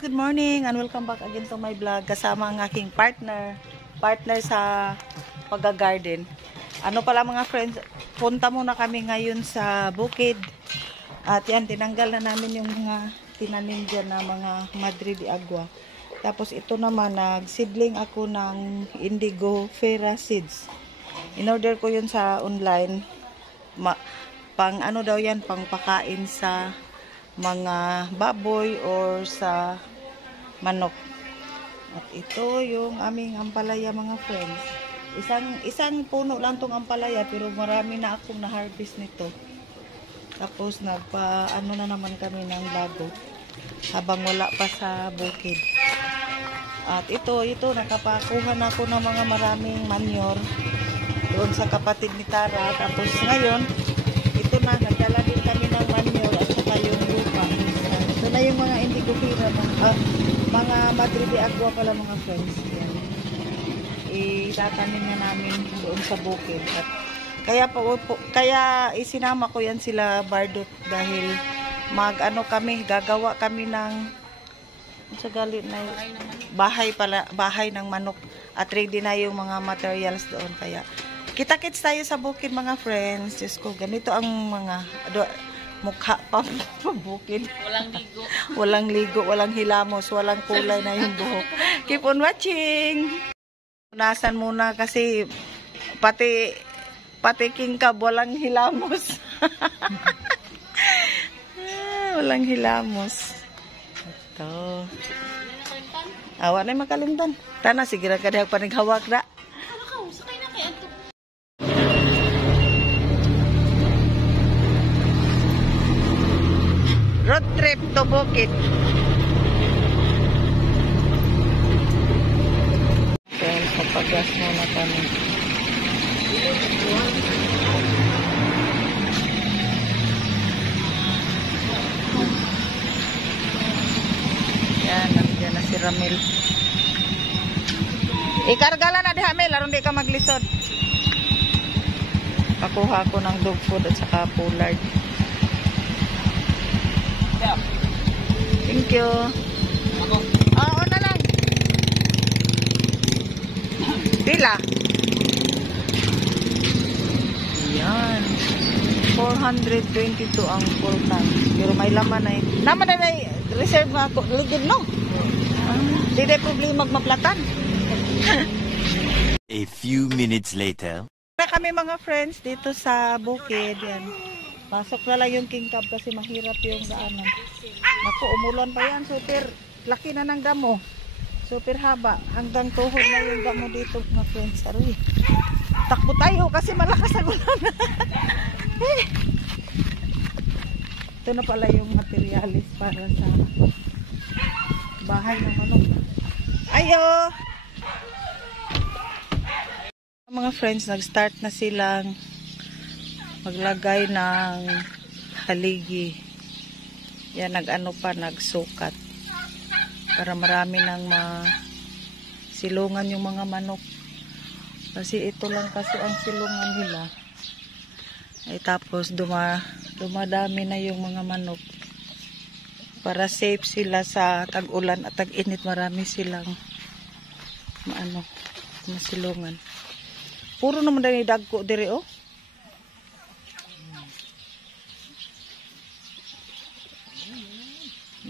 guys, good morning and welcome back again to my vlog kasama ang aking partner sa pag-garden. Ano pala mga friends, punta muna kami ngayon sa bukid at yan, tinanggal na namin yung mga tinanim dyan na mga Madre de Agua. Tapos ito naman, nag-seedling ako ng indigo fera seeds. In-order ko yun sa online, pang ano daw yan, pang pakain sa mga baboy or sa manok. At ito yung aming ampalaya mga friends. Isang puno lang tong ampalaya pero marami na akong na-harvest nito. Tapos ano na naman kami ng bago habang wala pa sa bukid. At ito nakapakuha na ako ng mga maraming manure doon sa kapatid ni Tara. Tapos ngayon ito na, nagdala din kami ng manure at saka yung lupa. Ito na yung mga indigo fera, mga Madre de Agua pala mga friends. Yan. Itatanim na namin doon sa bukid. At kaya isinama ko yan sila Bardot dahil gagawa kami ng sa galit na bahay ng manok at ready na yung mga materials doon. Kaya kita-kits tayo sa bukid mga friends. Diyos ko, ganito ang mga mukha pa bukid. Walang ligo, walang hilamos, walang kulay na yung buhok. Keep on watching! Punasan muna kasi pati kingkab, walang hilamos. Walang hilamos. Ito. Awa na yung makalimtan. Tana, sige na ka dahil panighawak na. Road trip to bukid. Okay, kapag-gas muna kami. Yan, nandiyan na si Ramil. Ikargala na di Hamil, aron di ka maglisod. Pakuha ko ng dog food at saka pollard. Thank you. Oo na lang. Pila? Yan. 422 ang full tank. Pero may laman na eh. Naman na reserve nga ako. Ligid no? Di na problema magmaplatan. A few minutes later. Kami mga friends dito sa bukid. Yan. Pasok na lang yung kingkab kasi mahirap yung daanan. Naku, umulan pa yan. Super laki na ng damo. Super haba. Hanggang tuhod na yung damo dito mga friends. Aroy. Takbo tayo kasi malakas ang ulan. Ito na pala yung materialis para sa bahay ng manok. Ayo! Mga friends, nag-start na silang maglagay ng haligi. Yan, nagsukat para marami ng silungan yung mga manok. Kasi ito lang kasi ang silungan nila. Ay tapos dumadami na yung mga manok. Para safe sila sa tag-ulan at tag-init, marami silang masilungan. Puro naman dahil dagko dire oh.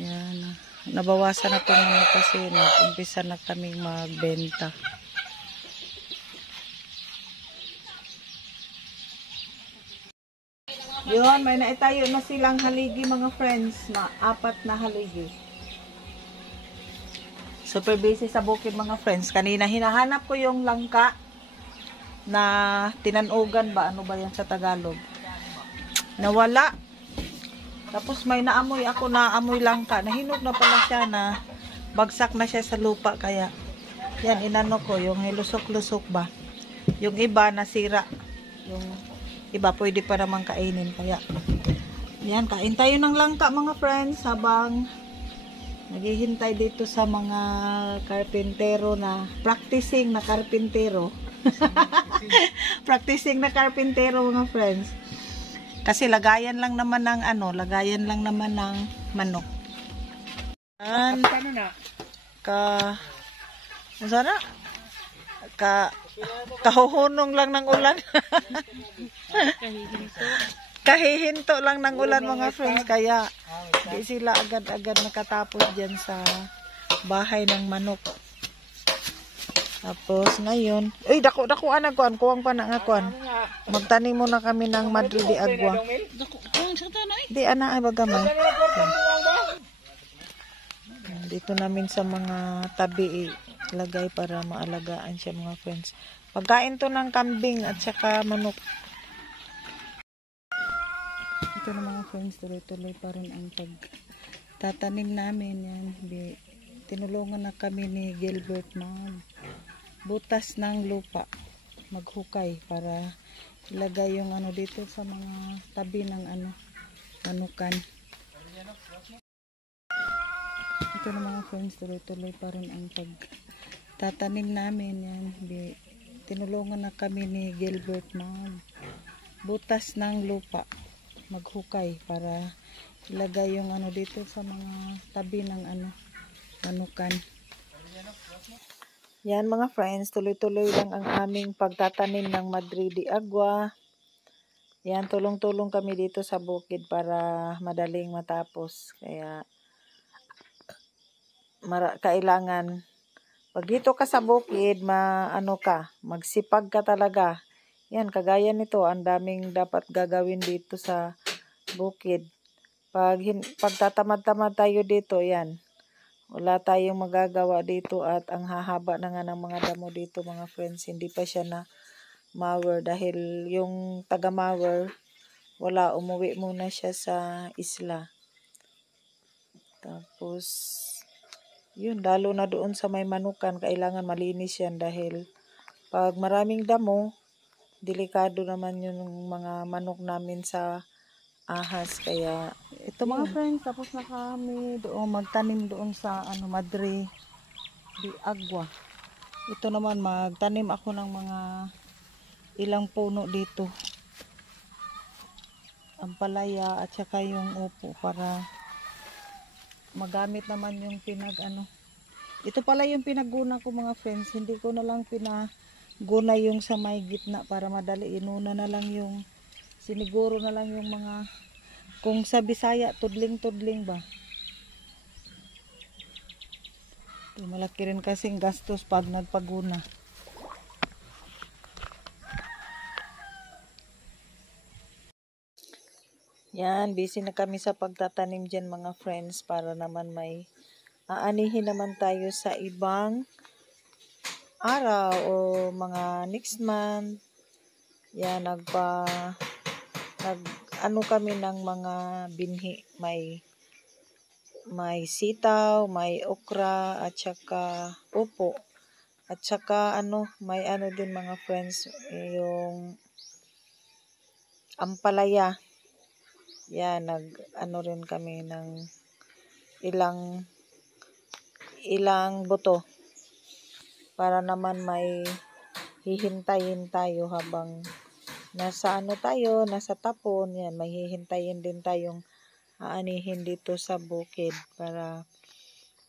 Yan. Nabawasan na ito muna kasi umpisa na kaming magbenta. Yun, may naitayo na silang haligi mga friends na 4 na haligi. Super busy sa bukid mga friends. Kanina hinahanap ko yung langka na tinanugan ba? Ano ba yan sa Tagalog? Nawala. Tapos may naamoy ako na amoy langka. Nahinog na pala siya na bagsak na siya sa lupa. Kaya yan, inano ko yung lusok-lusok ba. Yung iba nasira. Yung iba pwede pa naman kainin. Kaya yan, kain tayo ng langka mga friends habang naghihintay dito sa mga karpintero na practicing na karpintero. Practicing na karpintero mga friends. Kasi lagayan lang naman ng manok. Yan. Sana? Kahuhunong lang ng ulan. Kahihinto lang ng ulan mga friends. Kaya di sila agad-agad nakatapos dyan sa bahay ng manok. Tapos ngayon, dako anak kuan, kuwang pa na nga kuan. Magtanim muna kami ng Madrid de Agua. Di ana ay bagamay. Dito namin sa mga tabi ilagay para maalagaan siya mga friends. Pagkain to ng kambing at saka manok. Ito na mga friends, tuloy-tuloy pa rin ang pagtatanim namin yan. Tinulungan na kami ni Gilbert butas ng lupa, maghukay para ilagay yung ano dito sa mga tabi ng manukan. Ito na mga friends, tuloy-tuloy pa rin ang pagtatanim namin yan. Tinulungan na kami ni Gilbert butas ng lupa, maghukay para ilagay yung ano dito sa mga tabi ng manukan. Yan mga friends, tuloy-tuloy lang ang aming pagtatanim ng Madrid de Agua. Yan, tulong-tulong kami dito sa bukid para madaling matapos. Kaya kailangan pag dito ka sa bukid, magsipag ka talaga. Yan, kagaya nito, ang daming dapat gagawin dito sa bukid. Pag tatamad-tamad tayo dito, yan. Wala tayong magagawa dito at ang hahaba na nga ng mga damo dito mga friends. Hindi pa siya na mower dahil yung taga-mower, wala, umuwi muna siya sa isla. Tapos, yun, lalo na doon sa may manukan, kailangan malinis yan dahil pag maraming damo, delikado naman yung mga manok namin sa ahas. Kaya ito mga friends, tapos na kami doon magtanim doon sa Madrid de Agua. Ito naman, magtanim ako ng mga ilang puno dito, ampalaya at saka yung upo para magamit naman yung ito pala yung pinaguna ko mga friends. Hindi ko na lang pinaguna yung sa may gitna para madali. Inuna na lang yung siniguro na lang yung mga, kung sa Bisaya, tudling-tudling ba. Malaki rin kasing gastos pag nagpaguna. Yan, busy na kami sa pagtatanim dyan mga friends para naman may aanihin naman tayo sa ibang araw o mga next month. Yan, kami ng mga binhi. May sitaw, may okra, at saka upo. At saka may din mga friends, yung ampalaya. Yan, rin kami ng ilang buto. Para naman may hihintayin tayo habang nasa nasa tapon. Yan, may hihintayin din tayong aanihin dito sa bukid para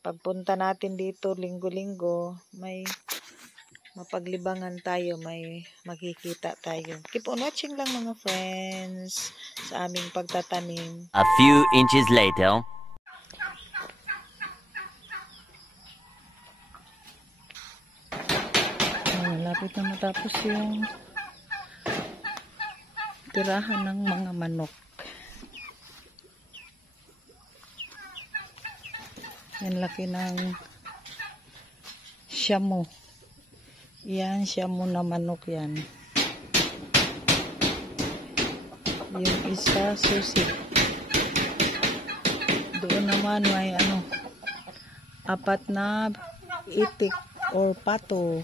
pagpunta natin dito linggo-linggo, may mapaglibangan tayo, may makikita tayo. Keep on watching lang mga friends sa aming pagtatanim. A few inches later. Malapit na matapos yung tirahan ng mga manok. Yan, laki ng shamu. Yan, shamu na manok yan. Yung isa, susi. Doon naman may 4 na itik or pato.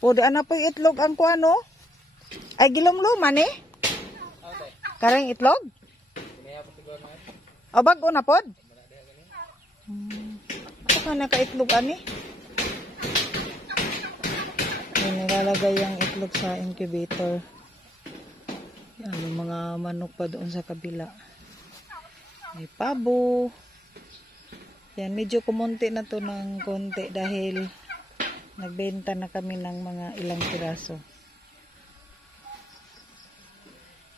O, di po yung itlog ang kuano? Ay, gilom-luman eh. Karang itlog? O, bago na pod? Ito ka naka-itlog ani? Yan, nilalagay yung itlog sa incubator. May mga manok pa doon sa kabila. May pabo. Yan, medyo kumunti na to ng konti dahil nagbenta na kami ng mga ilang piraso.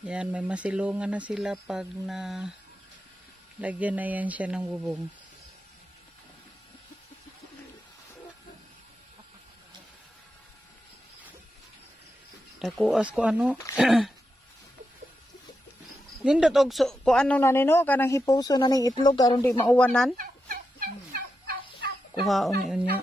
Yan, may masilungan na sila pag na lagyan na yan siya ng bubong. Takuas ko ano. Nindot og ko ano na nino kanang hipuso na ning itlog aron di mauwanan. Kuhaon ni unya.